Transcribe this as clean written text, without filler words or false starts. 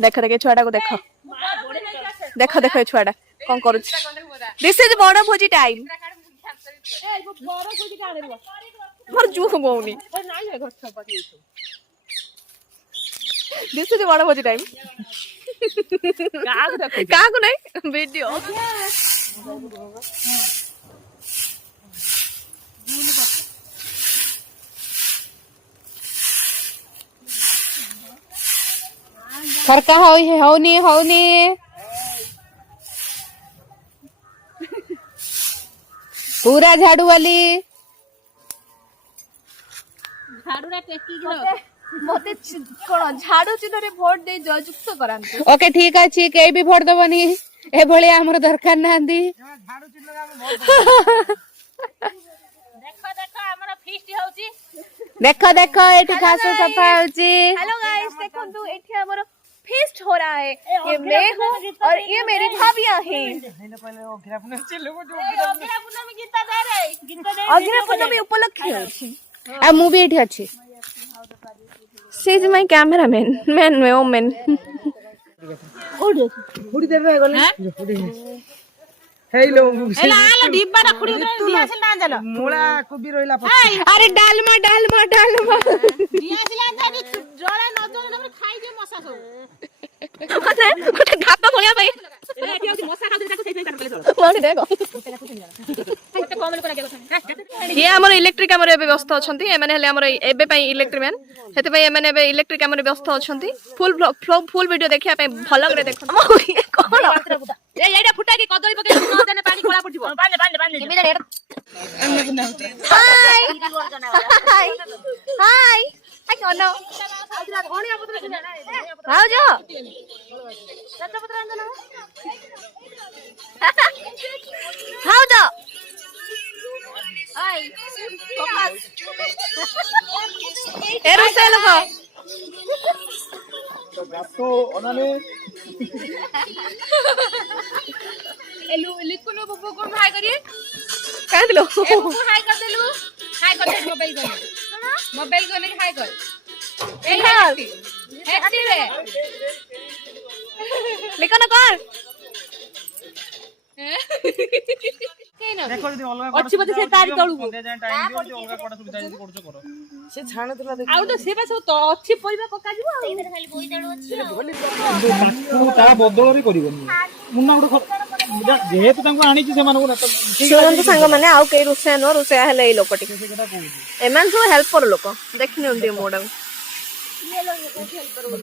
देख देख छुआटा को देख देख देख छुआटा कौन करू दिस इज बड़ भोजी टाइम मोर जू बोनी दिस इज बड़ भोजी टाइम क्या को नहीं वीडियो खरका होनी होनी पूरा झाड़ू वाली मते कोन झाड़ू चिन्ह भोट दे जययुक्त करांतु ओके ठीक अच्छी कई भी भोट दबनी ए भले हमर दरकार नांदी देखो देखो एठी घास सफा होची। हेलो गाइस देखंतु एठी हमर फेस्ट हो रहा है ये मैं हूं और ये मेरी भाभियां हैं अग्र पूनमी उपलक्ष्य होची आ मूवी एठी अछि she is my cameraman man में वुमेन खुड़ी देबे गले हेलो एला आला डिब्बा रा खुड़ी दियासिल ना जालो मोला कोबी रोइला अरे डालमा डालमा डालमा दियासिल ना जानी जोड़ा न जोड़ा न खाइ जे मसा सब कोटे घात भलिया भाई एठी होती मसा खादि ताको सेइ तार पले मोनी देखो कोटे कमल को लागे ये हमर इलेक्ट्रिक हमर एबे व्यस्त अछंती ए माने हले हमर एबे पई इलेक्ट्रिक मैन हेते पई माने एबे इलेक्ट्रिक हमर व्यस्त अछंती फुल वीडियो देखिया पई भलग रे देखो ये कोन ए एडा फुटा की कदली पके न देने पानी कोला पड़ जीवो बांधे एमे रेड हाय हाय हाय आई कोन धनिया पत्र से आओ जो सत्ता पत्र आंदना हाउ जो आई फोकस ए रुसे लोग गातो ओनाने एलु लिखनो बब्बो को हाय करिए काहे दिलो ए बब्बो हाय कर देलु हाय कर दे मोबाइल को मोबाइल को नहीं हाय कर ए हैप्पी रे लिखो ना कर देखो जदी अलगा अच्छी बते से तारी तळु दे जाय टाइम दियो जदी अलगा कोडा सुविधा जदी करछो करो से छाणे तला देख आउ तो सेबा सब तो अच्छी परिबा पका जीवो एइबे खाली बोई तळु अछि ता बदल रे करिवनी मुन्ना गुड जेहेतु तांको आनी छि से मानको ना सुनंतु सांग माने आउ के रुसे न रुसे हेले ई लोकटी एमान सो हेल्प कर लोक देखनि उंदी मोडा